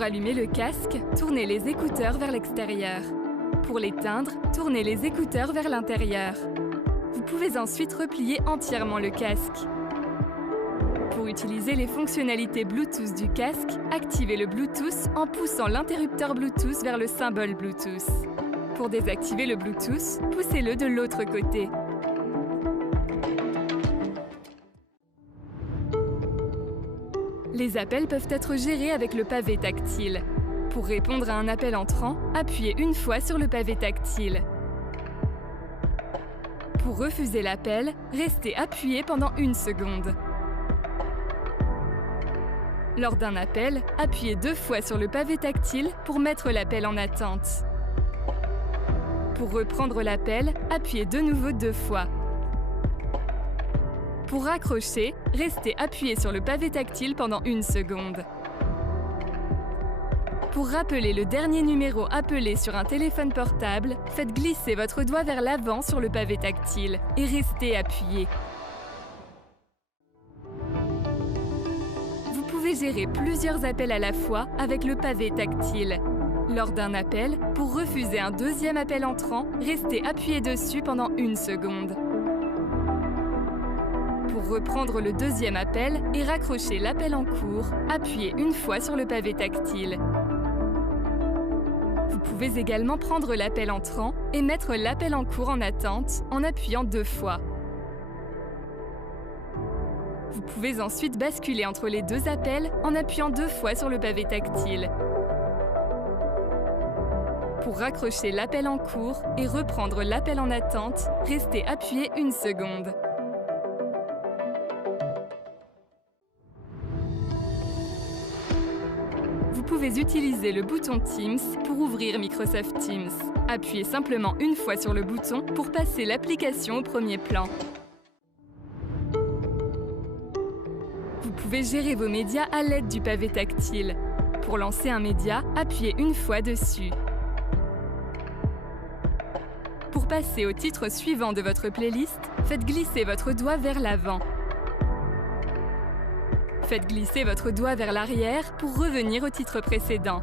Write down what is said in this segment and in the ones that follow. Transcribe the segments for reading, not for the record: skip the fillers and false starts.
Pour allumer le casque, tournez les écouteurs vers l'extérieur. Pour l'éteindre, tournez les écouteurs vers l'intérieur. Vous pouvez ensuite replier entièrement le casque. Pour utiliser les fonctionnalités Bluetooth du casque, activez le Bluetooth en poussant l'interrupteur Bluetooth vers le symbole Bluetooth. Pour désactiver le Bluetooth, poussez-le de l'autre côté. Les appels peuvent être gérés avec le pavé tactile. Pour répondre à un appel entrant, appuyez une fois sur le pavé tactile. Pour refuser l'appel, restez appuyé pendant 1 seconde. Lors d'un appel, appuyez 2 fois sur le pavé tactile pour mettre l'appel en attente. Pour reprendre l'appel, appuyez de nouveau 2 fois. Pour raccrocher, restez appuyé sur le pavé tactile pendant 1 seconde. Pour rappeler le dernier numéro appelé sur un téléphone portable, faites glisser votre doigt vers l'avant sur le pavé tactile et restez appuyé. Vous pouvez gérer plusieurs appels à la fois avec le pavé tactile. Lors d'un appel, pour refuser un deuxième appel entrant, restez appuyé dessus pendant 1 seconde. Pour reprendre le deuxième appel et raccrocher l'appel en cours, appuyez 1 fois sur le pavé tactile. Vous pouvez également prendre l'appel entrant et mettre l'appel en cours en attente en appuyant 2 fois. Vous pouvez ensuite basculer entre les 2 appels en appuyant 2 fois sur le pavé tactile. Pour raccrocher l'appel en cours et reprendre l'appel en attente, restez appuyé 1 seconde. Vous pouvez utiliser le bouton Teams pour ouvrir Microsoft Teams. Appuyez simplement 1 fois sur le bouton pour passer l'application au premier plan. Vous pouvez gérer vos médias à l'aide du pavé tactile. Pour lancer un média, appuyez 1 fois dessus. Pour passer au titre suivant de votre playlist, faites glisser votre doigt vers l'avant. Faites glisser votre doigt vers l'arrière pour revenir au titre précédent.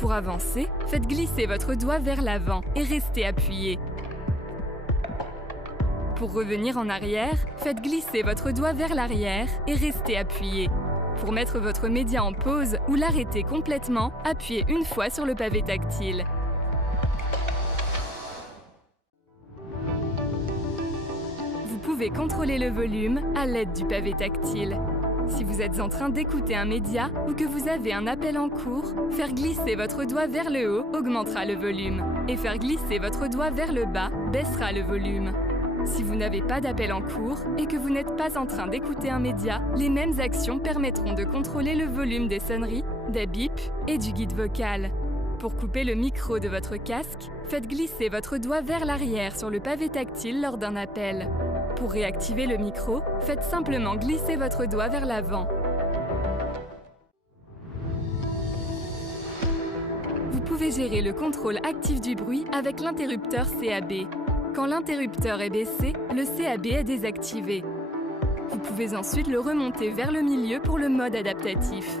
Pour avancer, faites glisser votre doigt vers l'avant et restez appuyé. Pour revenir en arrière, faites glisser votre doigt vers l'arrière et restez appuyé. Pour mettre votre média en pause ou l'arrêter complètement, appuyez 1 fois sur le pavé tactile. Vous pouvez contrôler le volume à l'aide du pavé tactile. Si vous êtes en train d'écouter un média ou que vous avez un appel en cours, faire glisser votre doigt vers le haut augmentera le volume et faire glisser votre doigt vers le bas baissera le volume. Si vous n'avez pas d'appel en cours et que vous n'êtes pas en train d'écouter un média, les mêmes actions permettront de contrôler le volume des sonneries, des bips et du guide vocal. Pour couper le micro de votre casque, faites glisser votre doigt vers l'arrière sur le pavé tactile lors d'un appel. Pour réactiver le micro, faites simplement glisser votre doigt vers l'avant. Vous pouvez gérer le contrôle actif du bruit avec l'interrupteur CAB. Quand l'interrupteur est baissé, le CAB est désactivé. Vous pouvez ensuite le remonter vers le milieu pour le mode adaptatif.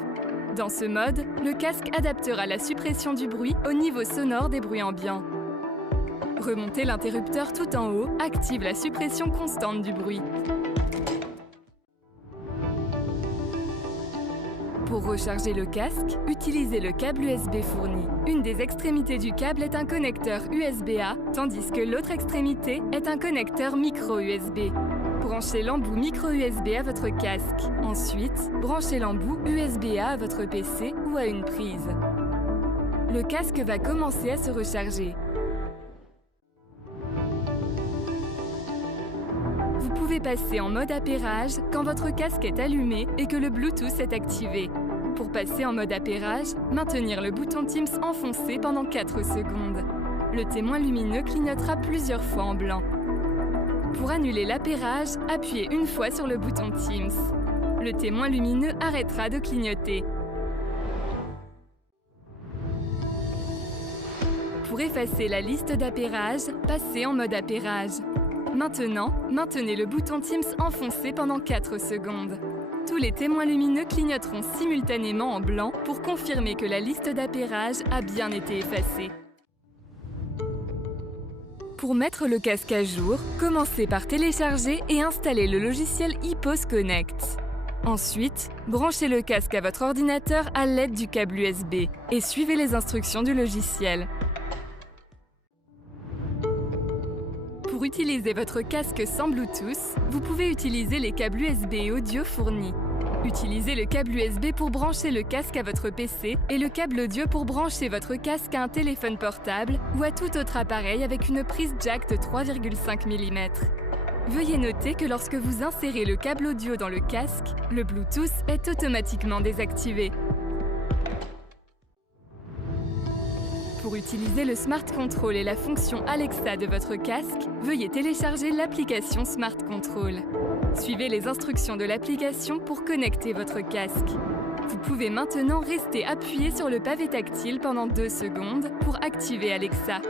Dans ce mode, le casque adaptera la suppression du bruit au niveau sonore des bruits ambiants. Remonter l'interrupteur tout en haut active la suppression constante du bruit. Pour recharger le casque, utilisez le câble USB fourni. Une des extrémités du câble est un connecteur USB-A, tandis que l'autre extrémité est un connecteur micro-USB. Branchez l'embout micro-USB à votre casque. Ensuite, branchez l'embout USB-A à votre PC ou à une prise. Le casque va commencer à se recharger. Vous pouvez passer en mode appairage quand votre casque est allumé et que le Bluetooth est activé. Pour passer en mode appairage, maintenir le bouton Teams enfoncé pendant 4 secondes. Le témoin lumineux clignotera plusieurs fois en blanc. Pour annuler l'appairage, appuyez 1 fois sur le bouton Teams. Le témoin lumineux arrêtera de clignoter. Pour effacer la liste d'appairage, passez en mode appairage. Maintenant, maintenez le bouton Teams enfoncé pendant 4 secondes. tous les témoins lumineux clignoteront simultanément en blanc pour confirmer que la liste d'appairage a bien été effacée. Pour mettre le casque à jour, commencez par télécharger et installer le logiciel iPOS Connect. Ensuite, branchez le casque à votre ordinateur à l'aide du câble USB et suivez les instructions du logiciel. Pour utiliser votre casque sans Bluetooth, vous pouvez utiliser les câbles USB et audio fournis. Utilisez le câble USB pour brancher le casque à votre PC et le câble audio pour brancher votre casque à un téléphone portable ou à tout autre appareil avec une prise jack de 3,5 mm. Veuillez noter que lorsque vous insérez le câble audio dans le casque, le Bluetooth est automatiquement désactivé. Pour utiliser le Smart Control et la fonction Alexa de votre casque, veuillez télécharger l'application Smart Control. Suivez les instructions de l'application pour connecter votre casque. Vous pouvez maintenant rester appuyé sur le pavé tactile pendant 2 secondes pour activer Alexa.